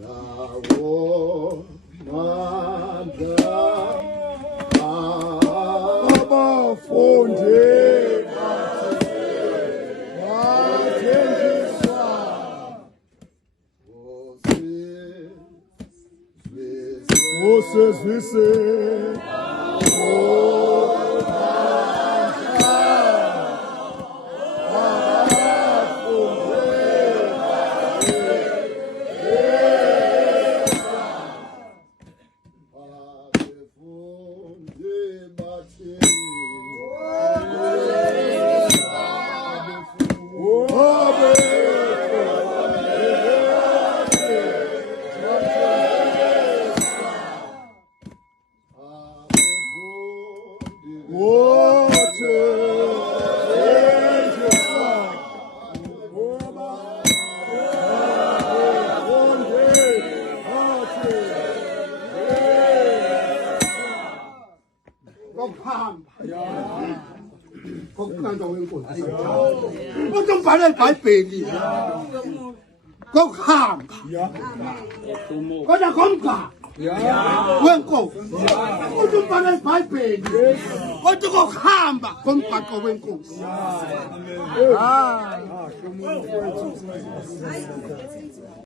Nawo manda abafundi bathenjiswa usezwise Utombhala iBhayibheli kokuhamba kodwa komgaqo wenkosi utombhala iBhayibheli kodwa kokuhamba komgaqo wenkosi.